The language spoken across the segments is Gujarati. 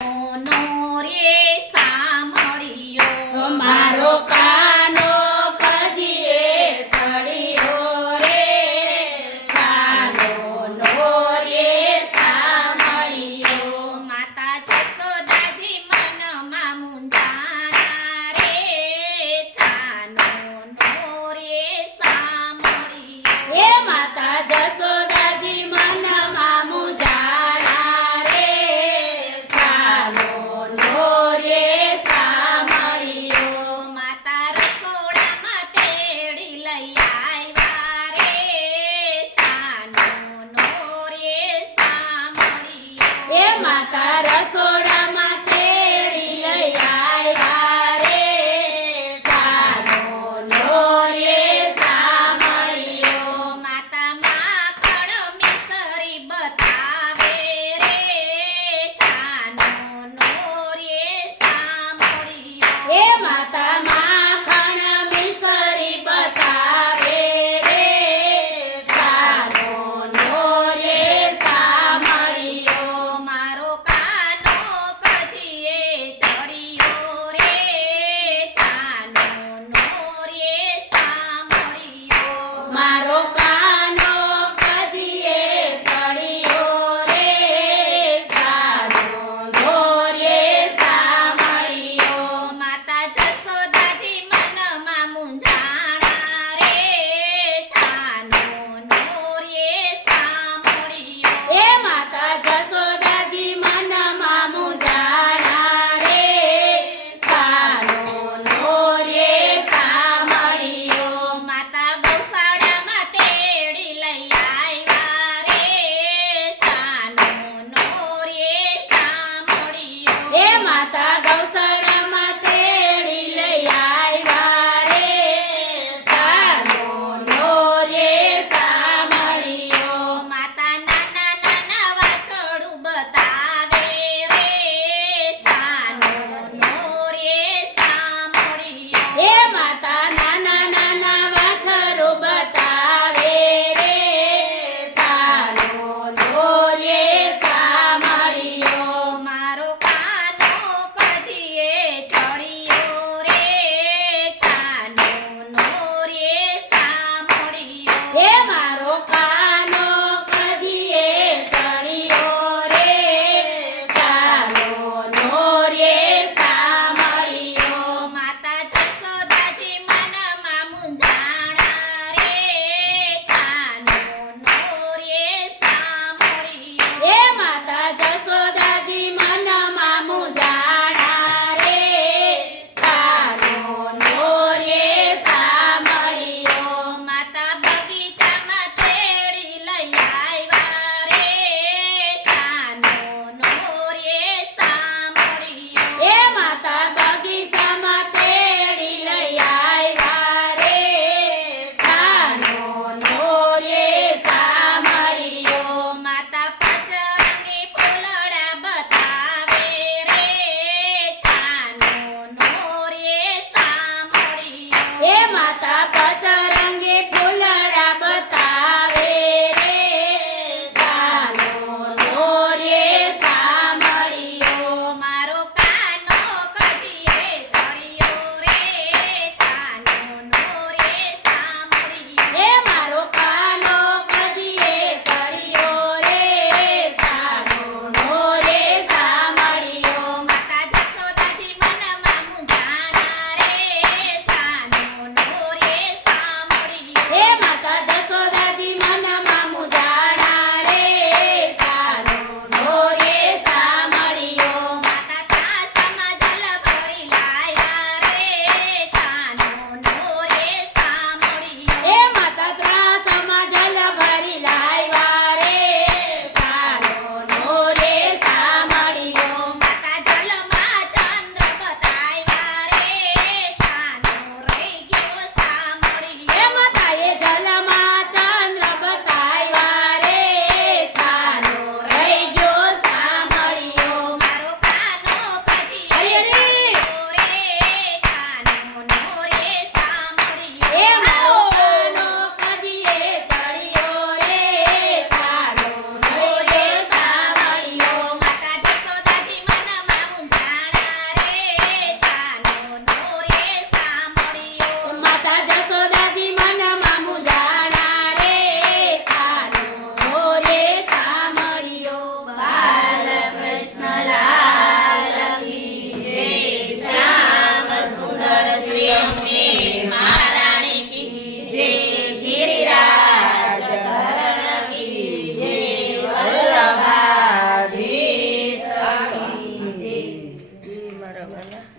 નો રે સાંભળ્યો. મારો તારા સો É, Aê, Maria!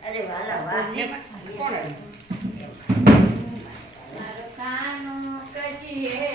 અરે વાલા વાહ. કોણ આવ્યું? કાનો કજીએ